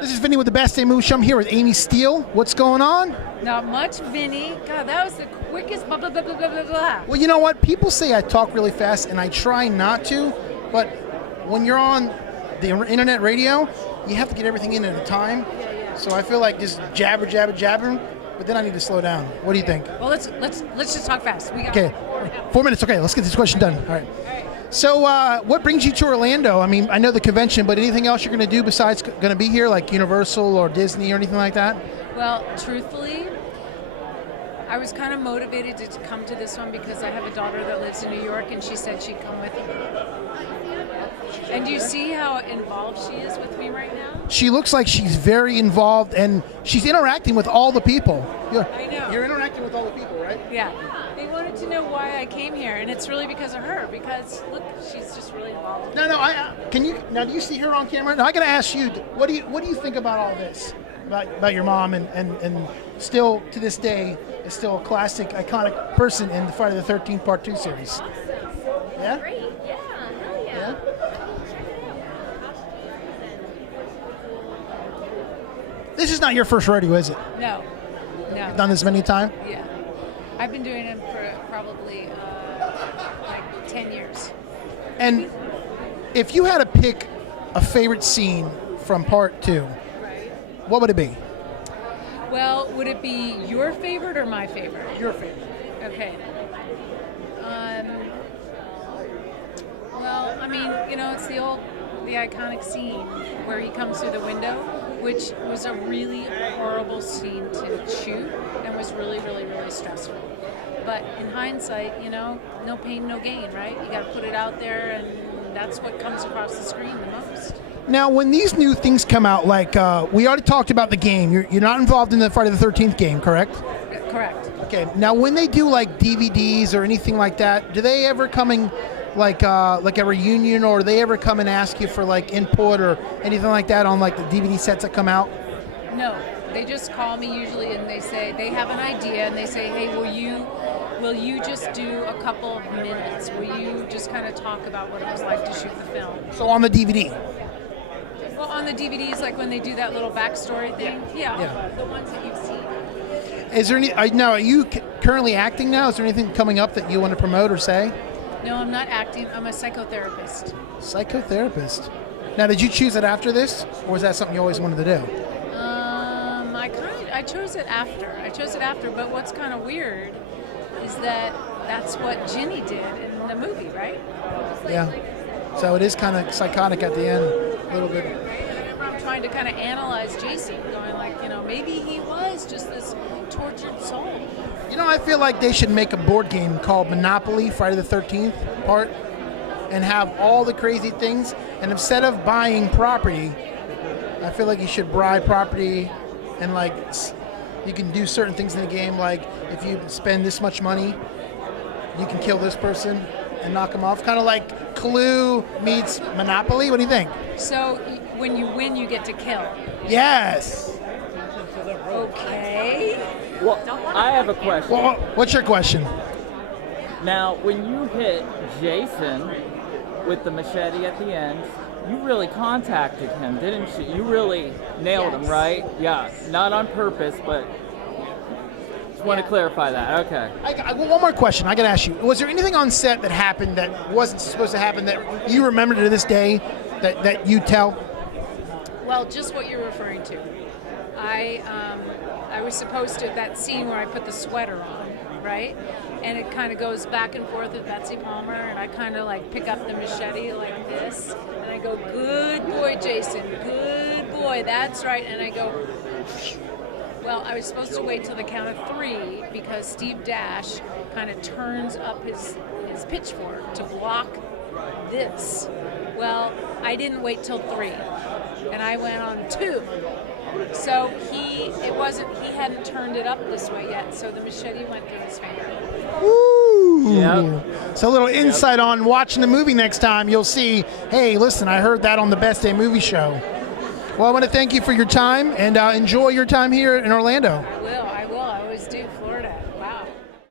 This is Vinny with the Best Day Movie Show. I'm here with Amy Steele. What's going on? Not much, Vinny. God, that was the quickest blah, blah, blah, blah, blah, blah, blah. Well, you know what? People say I talk really fast, and I try not to, but when you're on the internet radio, you have to get everything in at a time. So I feel like just jabbering, but then I need to slow down. What do you think? Well, let's just talk fast. We got Okay, 4 minutes. Okay, let's get this question done. All right. So what brings you to Orlando? I mean, I know the convention, but anything else you're going to do besides going to be here, like Universal or Disney or anything like that? Well, truthfully, I was kind of motivated to come to this one because I have a daughter that lives in New York, and she said she'd come with me. And do you see how involved she is with me right now? She looks like she's very involved, and she's interacting with all the people. I know. You're interacting with all the people, right? Yeah. They wanted to know why I came here, and it's really because of her. Because look, she's just really involved. No. Can you now? Do you see her on camera? Now I got to ask you. What do you think about all this? About your mom and still to this day is still a classic, iconic person in the Friday the 13th Part 2 series. Yeah. Great. Yeah. Hell yeah. Yeah. This is not your first rodeo, is it? No. You've done this many times? Yeah. I've been doing it for probably like 10 years. And if you had to pick a favorite scene from Part 2, Right. what would it be? Well, would it be your favorite or my favorite? Your favorite. Okay. Well, I mean, it's the iconic scene where he comes through the window, which was a really horrible scene to shoot and was really, really, really stressful. But in hindsight, no pain, no gain, right? You got to put it out there, and that's what comes across the screen the most. Now, when these new things come out, like we already talked about the game, you're not involved in the Friday the 13th game, correct? Correct. Okay. Now, when they do like DVDs or anything like that, do they ever come in like a reunion, or do they ever come and ask you for like input or anything like that on like the DVD sets that come out? No, they just call me usually, and they say they have an idea, and they say, hey, will you just do a couple of minutes? Will you just kind of talk about what it was like to shoot the film? So on the DVD. Well, on the DVDs, like when they do that little backstory thing, Yeah. the ones that you've seen. Is there any? Now, are you currently acting now? Is there anything coming up that you want to promote or say? No, I'm not acting. I'm a psychotherapist. Psychotherapist. Now, did you choose it after this, or was that something you always wanted to do? I chose it after. But what's kind of weird is that that's what Ginny did in the movie, right? Yeah. So it is kind of psychotic at the end, a little bit. I'm trying to kind of analyze Jason, going like, maybe he was just this tortured soul. I feel like they should make a board game called Monopoly, Friday the 13th part, and have all the crazy things. And instead of buying property, I feel like you should buy property, and like you can do certain things in the game. Like if you spend this much money, you can kill this person and knock them off. Kind of like Clue meets Monopoly. What do you think? So when you win, you get to kill. Yes. Okay. Well, I have a question. Well, what's your question? Now, when you hit Jason with the machete at the end, you really contacted him, didn't you? You really nailed him, right? Yeah, not on purpose, but just want to clarify that. Okay. One more question. I got to ask you. Was there anything on set that happened that wasn't supposed to happen that you remember to this day that you tell? Well, just what you're referring to. I was supposed to, that scene where I put the sweater on, right? And it kind of goes back and forth with Betsy Palmer, and I kind of like pick up the machete like this, and I go, good boy, Jason, good boy, that's right. And I go, well, I was supposed to wait till the count of 3 because Steve Dash kind of turns up his pitchfork to block this. Well, I didn't wait till 3, and I went on 2. So he hadn't turned it up this way yet, so the machete went through his finger. Ooh. Yep. So a little insight on watching the movie next time. You'll see, hey, listen, I heard that on the Best Day Movie Show. Well, I want to thank you for your time, and enjoy your time here in Orlando.